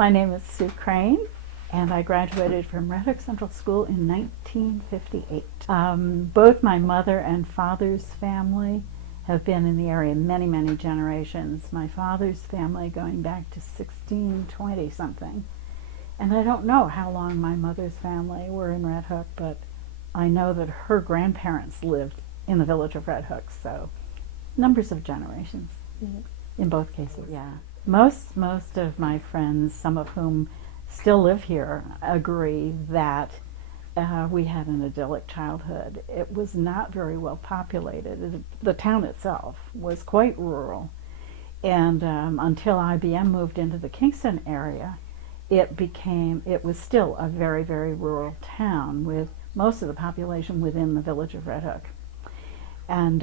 My name is Sue Crane, and I graduated from Rhinebeck Central School in 1958. Both my mother and father's family have been in the area many, many generations. My father's family going back to 1620 something. And I don't know how long my mother's family were in Red Hook, but I know that her grandparents lived in the village of Red Hook, so numbers of generations in both cases, yeah. Most of my friends, some of whom still live here, agree that we had an idyllic childhood. It was not very well populated. The town itself was quite rural, and until IBM moved into the Kingston area, it was still a very, very rural town with most of the population within the village of Red Hook. And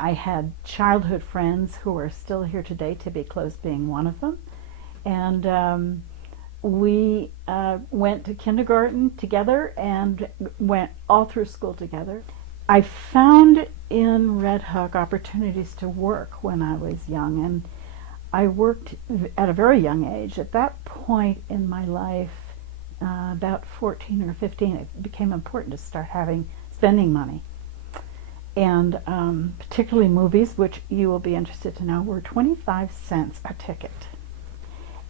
I had childhood friends who are still here today, Tibby Close being one of them. And we went to kindergarten together and went all through school together. I found in Red Hook opportunities to work when I was young, and I worked at a very young age. At that point in my life, about 14 or 15, it became important to start spending money. And particularly movies, which you will be interested to know, were 25 cents a ticket.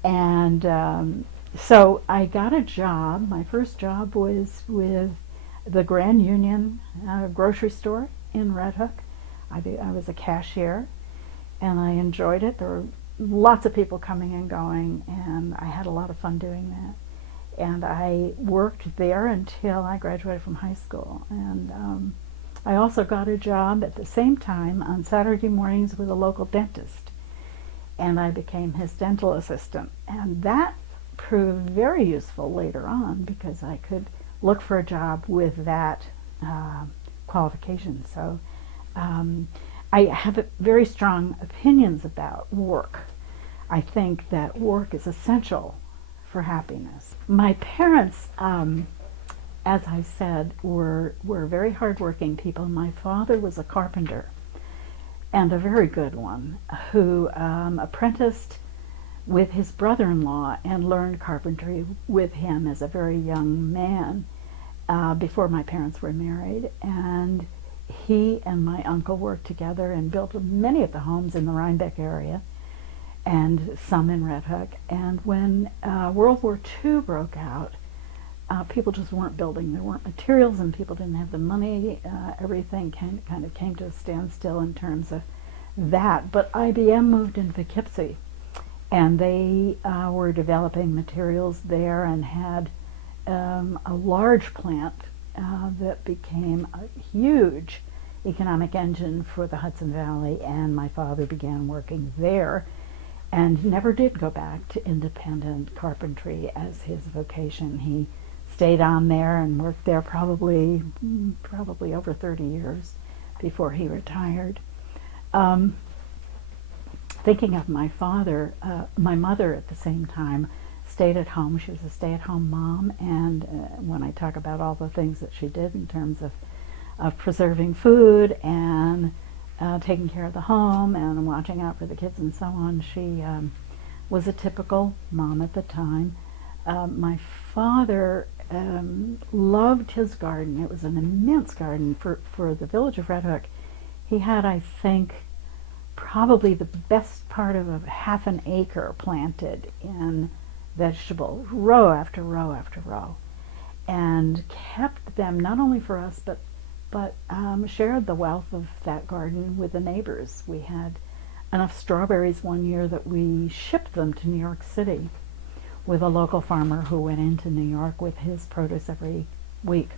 And so I got a job. My first job was with the Grand Union grocery store in Red Hook. I was a cashier, and I enjoyed it. There were lots of people coming and going, and I had a lot of fun doing that. And I worked there until I graduated from high school. And I also got a job at the same time on Saturday mornings with a local dentist, and I became his dental assistant. And that proved very useful later on because I could look for a job with that qualification. So I have very strong opinions about work. I think that work is essential for happiness. My parents, as I said, were very hardworking people. My father was a carpenter, and a very good one, who apprenticed with his brother-in-law and learned carpentry with him as a very young man before my parents were married. And he and my uncle worked together and built many of the homes in the Rhinebeck area and some in Red Hook. And when World War II broke out, people just weren't building. There weren't materials, and people didn't have the money. Everything kind of came to a standstill in terms of that. But IBM moved into Poughkeepsie, and they were developing materials there and had a large plant that became a huge economic engine for the Hudson Valley. And my father began working there and never did go back to independent carpentry as his vocation. He stayed on there and worked there probably over 30 years before he retired. Thinking of my father, my mother at the same time stayed at home. She was a stay-at-home mom, and when I talk about all the things that she did in terms of preserving food and taking care of the home and watching out for the kids and so on, she was a typical mom at the time. My father loved his garden. It was an immense garden for the village of Red Hook. He had, I think, probably the best part of a half an acre planted in vegetables, row after row after row, and kept them not only for us but shared the wealth of that garden with the neighbors. We had enough strawberries one year that we shipped them to New York City with a local farmer who went into New York with his produce every week.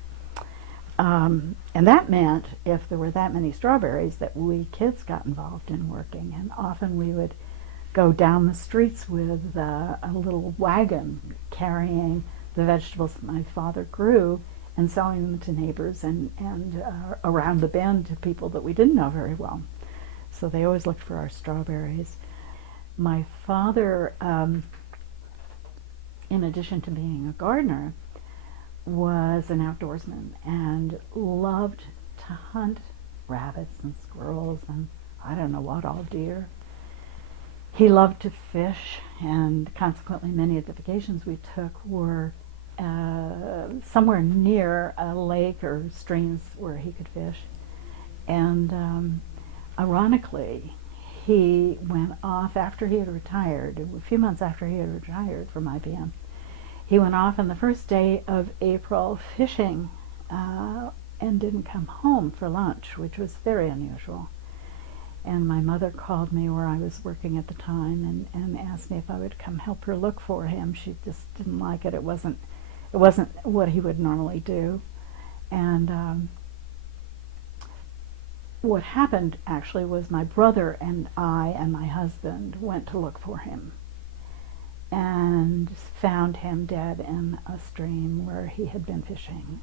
And that meant if there were that many strawberries that we kids got involved in working, and often we would go down the streets with a little wagon carrying the vegetables that my father grew and selling them to neighbors and around the bend to people that we didn't know very well. So they always looked for our strawberries. My father, in addition to being a gardener, was an outdoorsman and loved to hunt rabbits and squirrels and I don't know what all, deer. He loved to fish, and consequently many of the vacations we took were somewhere near a lake or streams where he could fish. And ironically, he went off after he had retired, a few months after he had retired from IBM. He went off on the first day of April fishing and didn't come home for lunch, which was very unusual. And my mother called me where I was working at the time and asked me if I would come help her look for him. She just didn't like it. It wasn't what he would normally do. And what happened actually was my brother and I and my husband went to look for him and found him dead in a stream where he had been fishing.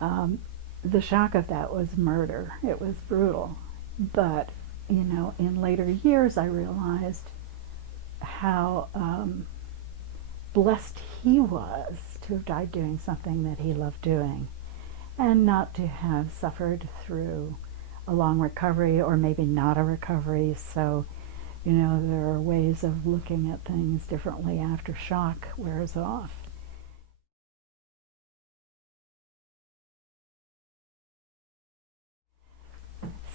The shock of that was murder. It was brutal. But, you know, in later years I realized how blessed he was to have died doing something that he loved doing and not to have suffered through a long recovery or maybe not a recovery. So, you know, there are ways of looking at things differently after shock wears off.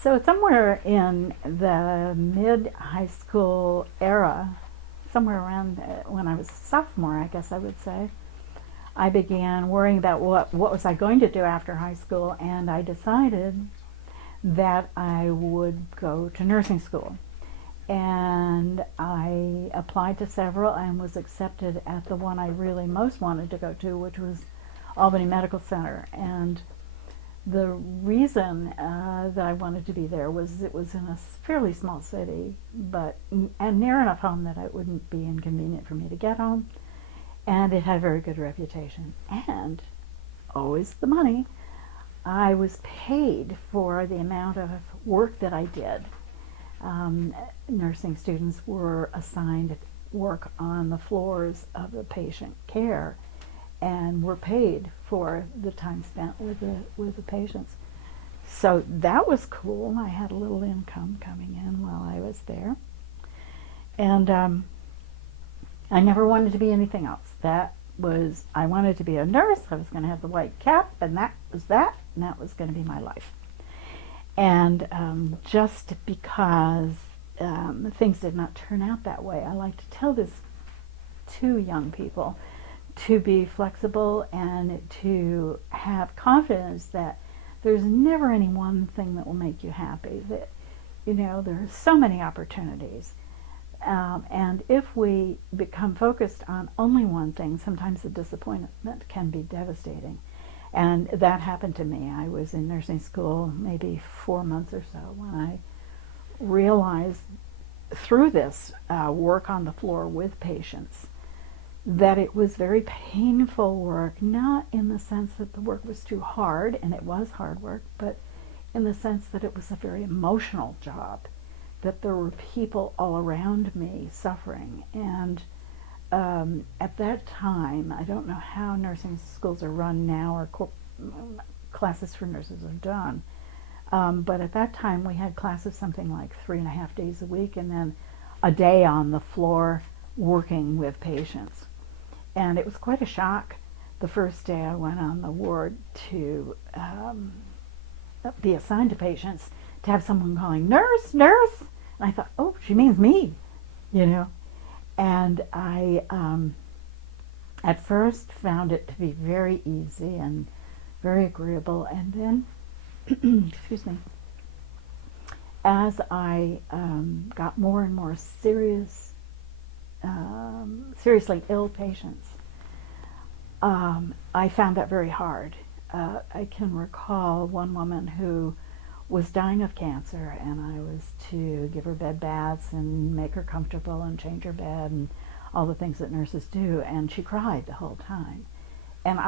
So somewhere in the mid-high school era, somewhere around when I was a sophomore, I guess I would say, I began worrying about what was I going to do after high school, and I decided that I would go to nursing school. And I applied to several and was accepted at the one I really most wanted to go to, which was Albany Medical Center. And the reason that I wanted to be there was it was in a fairly small city, and near enough home that it wouldn't be inconvenient for me to get home, and it had a very good reputation. And always the money. I was paid for the amount of work that I did. Nursing students were assigned work on the floors of the patient care and were paid for the time spent with the patients. So that was cool. I had a little income coming in while I was there. And I never wanted to be anything else. I wanted to be a nurse. I was going to have the white cap, and that was going to be my life. And just because things did not turn out that way, I like to tell this to young people, to be flexible and to have confidence that there's never any one thing that will make you happy. That, you know, there are so many opportunities. And if we become focused on only one thing, sometimes the disappointment can be devastating. And that happened to me. I was in nursing school maybe 4 months or so when I realized through this work on the floor with patients that it was very painful work, not in the sense that the work was too hard, and it was hard work, but in the sense that it was a very emotional job, that there were people all around me suffering. And at that time, I don't know how nursing schools are run now or classes for nurses are done, but at that time we had classes something like 3.5 days a week and then a day on the floor working with patients. And it was quite a shock the first day I went on the ward to be assigned to patients, to have someone calling, "Nurse, nurse!" And I thought, oh, she means me, you know. And I, at first, found it to be very easy and very agreeable. And then, excuse me, as I got more and more seriously ill patients, I found that very hard. I can recall one woman who was dying of cancer, and I was to give her bed baths and make her comfortable and change her bed and all the things that nurses do, and she cried the whole time. And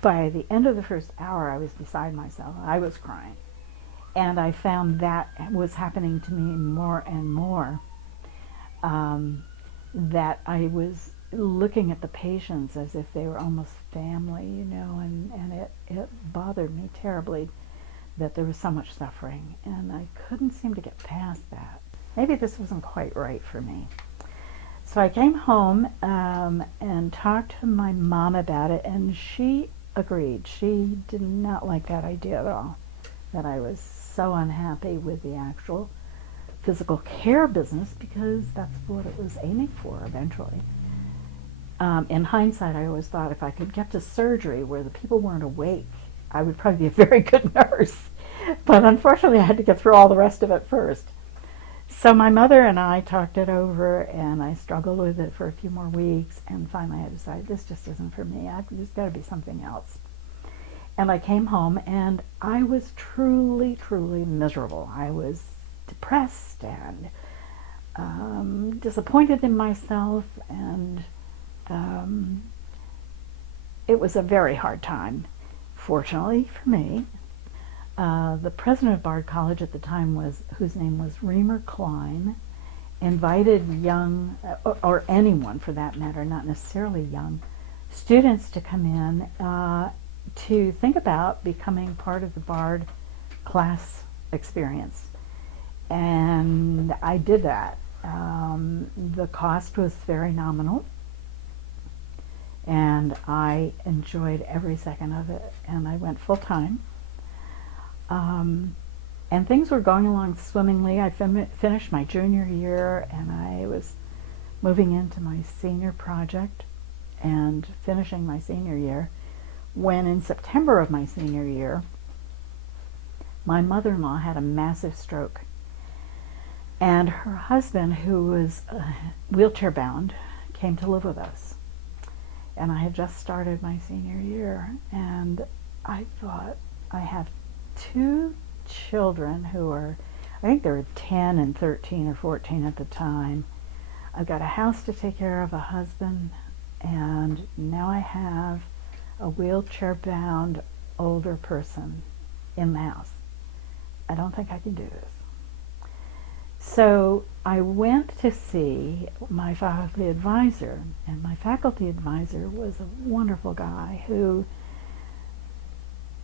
by the end of the first hour, I was beside myself. I was crying. And I found that was happening to me more and more, that I was looking at the patients as if they were almost family, you know, and it bothered me terribly that there was so much suffering, and I couldn't seem to get past that. maybe this wasn't quite right for me. So I came home and talked to my mom about it, and she agreed. She did not like that idea at all, that I was so unhappy with the actual physical care business, because that's what it was aiming for eventually. In hindsight, I always thought if I could get to surgery where the people weren't awake, I would probably be a very good nurse. But unfortunately, I had to get through all the rest of it first. So my mother and I talked it over, and I struggled with it for a few more weeks, and finally I decided this just isn't for me. There's got to be something else. And I came home, and I was truly, truly miserable. I was depressed and disappointed in myself, and it was a very hard time, fortunately for me. The president of Bard College at the time, whose name was Reamer Klein, invited young, or anyone for that matter, not necessarily young, students to come in to think about becoming part of the Bard class experience. And I did that. The cost was very nominal, and I enjoyed every second of it, and I went full time. And things were going along swimmingly. I finished my junior year, and I was moving into my senior project and finishing my senior year, when in September of my senior year, my mother-in-law had a massive stroke. And her husband, who was wheelchair bound, came to live with us. And I had just started my senior year, and I thought, I have two children who are, I think they were 10 and 13 or 14 at the time. I've got a house to take care of, a husband, and now I have a wheelchair-bound older person in the house. I don't think I can do this. So I went to see my faculty advisor, and my faculty advisor was a wonderful guy who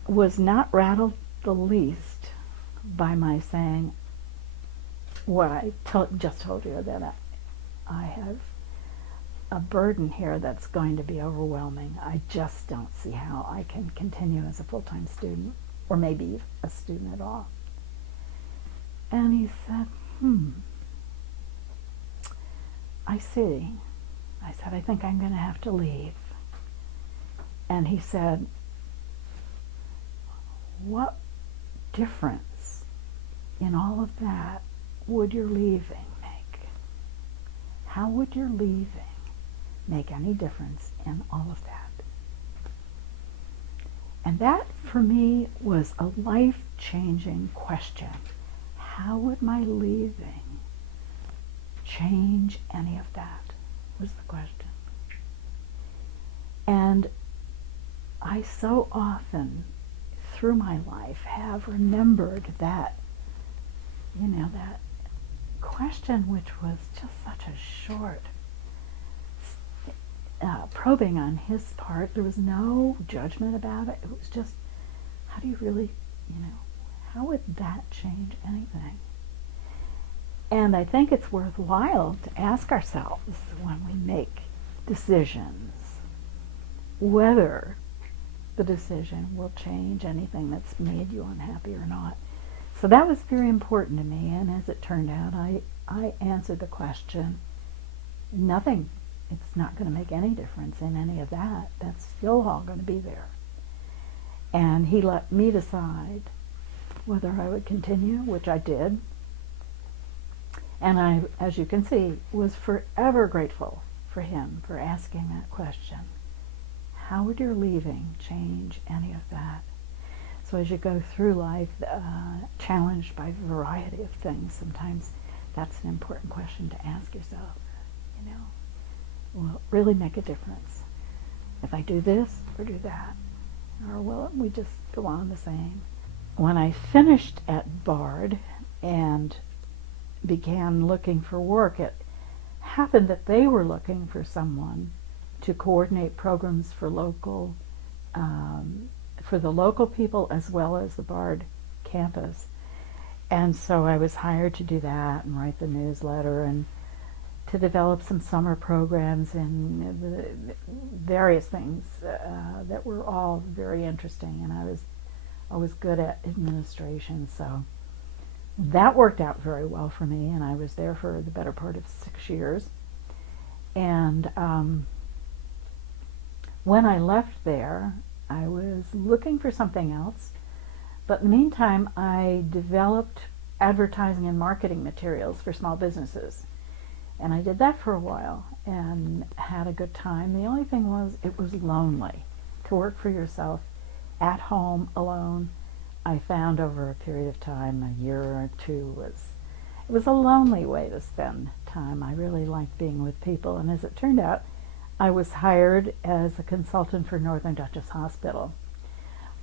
was not rattled the least by my saying what I just told you, that I have a burden here that's going to be overwhelming. I just don't see how I can continue as a full-time student, or maybe a student at all. And he said, I see. I said, I think I'm going to have to leave. And he said, what difference in all of that would your leaving make? How would your leaving make any difference in all of that? And that, for me, was a life-changing question. How would my leaving change any of that, was the question. And I so often, through my life, have remembered that, that question, which was just such a short probing on his part. There was no judgment about it. It was just, how do you really, how would that change anything? And I think it's worthwhile to ask ourselves when we make decisions whether the decision will change anything that's made you unhappy or not. So that was very important to me, and as it turned out, I answered the question, nothing. It's not going to make any difference in any of that. That's still all going to be there. And he let me decide whether I would continue, which I did. And I, as you can see, was forever grateful for him for asking that question. How would your leaving change any of that? So as you go through life, challenged by a variety of things, sometimes that's an important question to ask yourself. Will it really make a difference if I do this or do that? Or will we just go on the same? When I finished at Bard and began looking for work, it happened that they were looking for someone to coordinate programs for the local people as well as the Bard campus. And so I was hired to do that and write the newsletter and to develop some summer programs and the various things that were all very interesting. And I was good at administration, so that worked out very well for me. And I was there for the better part of 6 years. And when I left there, I was looking for something else. But in the meantime, I developed advertising and marketing materials for small businesses. And I did that for a while and had a good time. The only thing was, it was lonely to work for yourself at home alone. I found over a period of time, a year or two, it was a lonely way to spend time. I really liked being with people. And as it turned out, I was hired as a consultant for Northern Dutchess Hospital,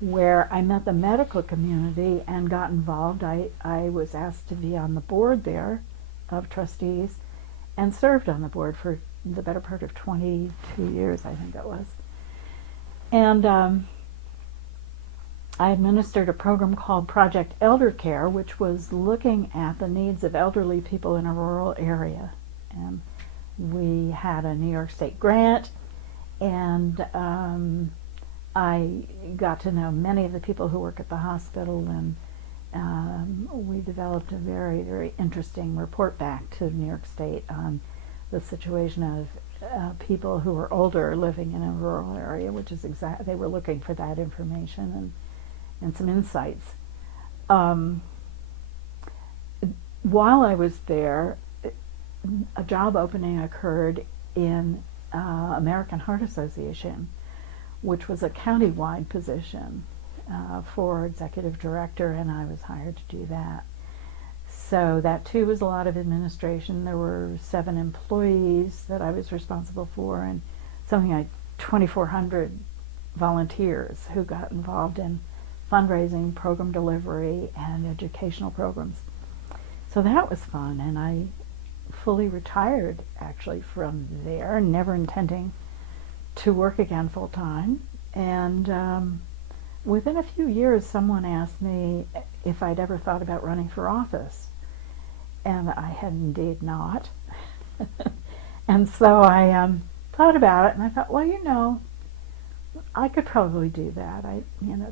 where I met the medical community and got involved. I was asked to be on the board there of trustees and served on the board for the better part of 22 years, I think it was. And I administered a program called Project Elder Care, which was looking at the needs of elderly people in a rural area. And we had a New York State grant, and I got to know many of the people who work at the hospital, and we developed a very, very interesting report back to New York State on the situation of people who are older living in a rural area, which is they were looking for that information and some insights. While I was there, a job opening occurred in American Heart Association, which was a county-wide position for executive director, and I was hired to do that. So that too was a lot of administration. There were 7 employees that I was responsible for, and something like 2,400 volunteers who got involved in fundraising, program delivery, and educational programs. So that was fun, and I fully retired actually from there, never intending to work again full time. And within a few years, someone asked me if I'd ever thought about running for office, and I had indeed not. And so I thought about it, and I thought, well, you know, I could probably do that. It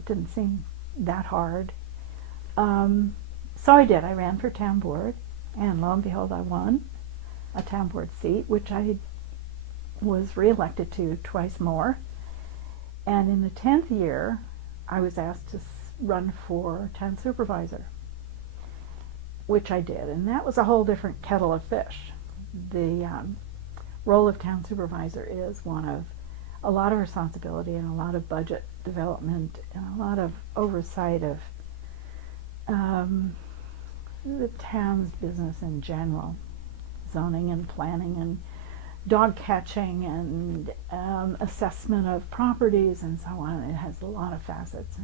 didn't seem that hard. So I did. I ran for town board, and lo and behold, I won a town board seat, which I was reelected to twice more. And in the 10th year, I was asked to run for town supervisor, which I did. And that was a whole different kettle of fish. The role of town supervisor is one of a lot of responsibility and a lot of budget development and a lot of oversight of the town's business in general, zoning and planning and dog catching and assessment of properties and so on. It has a lot of facets,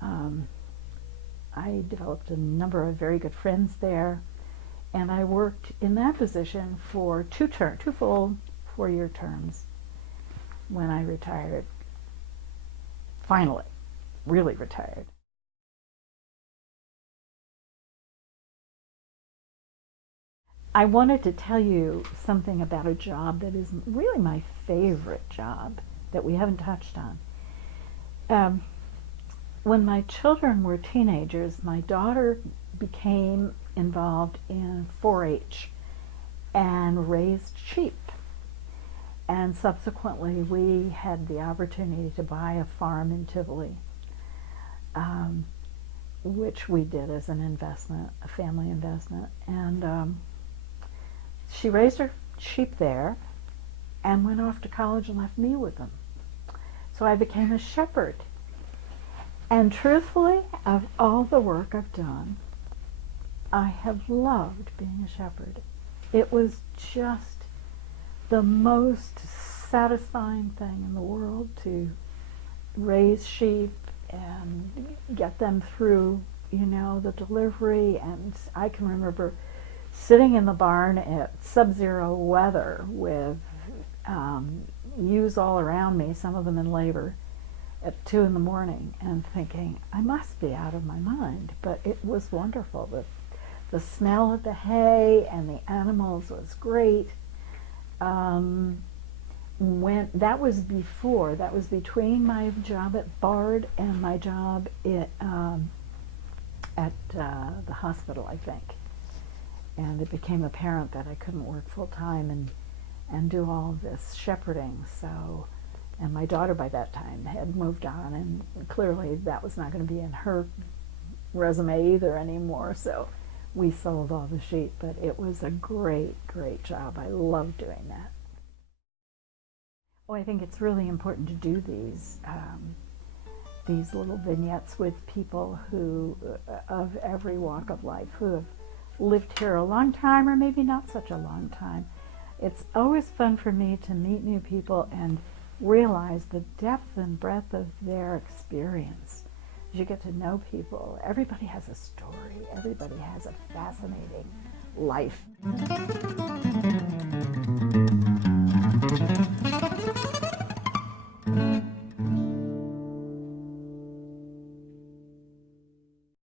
and I developed a number of very good friends there, and I worked in that position for two full 4-year terms when I retired. Finally, really retired. I wanted to tell you something about a job that is really my favorite job that we haven't touched on. When my children were teenagers, my daughter became involved in 4-H and raised sheep. And subsequently, we had the opportunity to buy a farm in Tivoli, which we did as an investment, a family investment. And she raised her sheep there and went off to college and left me with them. So I became a shepherd. And truthfully, of all the work I've done, I have loved being a shepherd. It was just the most satisfying thing in the world to raise sheep and get them through, the delivery. And I can remember sitting in the barn at sub-zero weather with ewes all around me, some of them in labor, at 2 in the morning and thinking, I must be out of my mind. But it was wonderful. The smell of the hay and the animals was great. When that was between my job at Bard and my job at the hospital, I think. And it became apparent that I couldn't work full time and do all this shepherding. So, and my daughter by that time had moved on, and clearly that was not going to be in her resume either anymore. So we sold all the sheep, but it was a great, great job. I loved doing that. Well, I think it's really important to do these little vignettes with people who, of every walk of life, who have lived here a long time or maybe not such a long time. It's always fun for me to meet new people and realize the depth and breadth of their experience. As you get to know people, everybody has a story, everybody has a fascinating life.